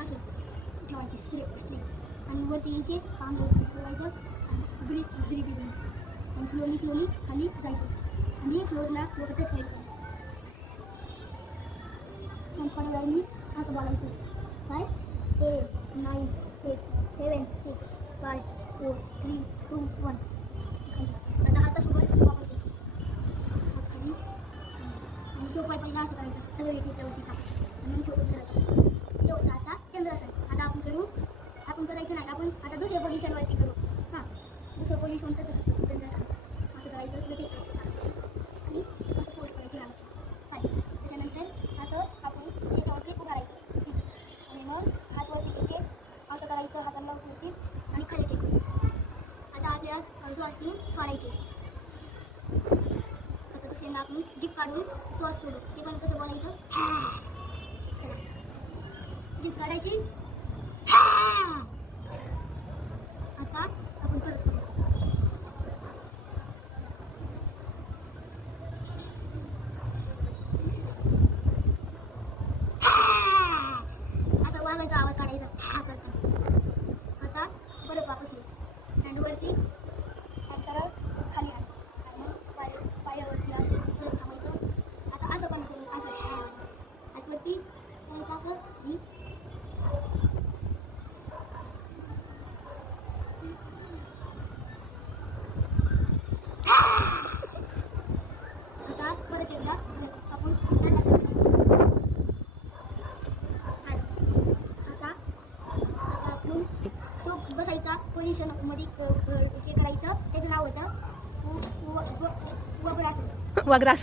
असं ठेवायचे स्ट्रेट आणि वरती यायचे पाम ठेवायचं आणि ग्रीप आणि स्लोली खाली जायचं आणि फ्लोरला डोकं टच करायचं. आणि थोड्या वेळाने असं बोलायचं 5 8 9 8 7 6 5 4 3 2 1 खाली. आता हातासोबत वापस यायचं हात खाली आणि तो पाय पहिला असं करायचा सगळे त्याच्यावरती टाकायचं आणि थोडं सरळ ते होतं आता चंद्रासन. आता आपण करायचं नाही, आपण आता दुसऱ्या पोझिशनवरती करू. हां, दुसरं पोझिशन तसंच करू चंद्रासन. असं करायचं लगेच आणि असं फोल्ड करायची राहायची काय. त्याच्यानंतर असं आपण शेतावरती उभं राहायचं आणि मग हात वरती घ्यायचे असं करायचं हाताला वरती आणि खाली टेकवायचं. आता आपल्या श्वास घेऊन सोडायचे. आता दुसऱ्यांदा आपण जीभ काढून श्वास सोडू. ते पण कसं बोलायचं चला जीभ काढायची. आता आपण परत करू. असा वाघाचा आवाज काढायचा हा करता. आता परत वापस ये हँडवरती आणि सरळ खाली आण आणि मग पायावरती असं परत थांबायचं. आता असं पण करू असं हातवरती करायचं असं आणि आता परत एकदा आपण दंडासन करू. आता आपण तो बसायचा पोझिशन मध्ये हे करायचं. त्याचं नाव होतं वज्रासन.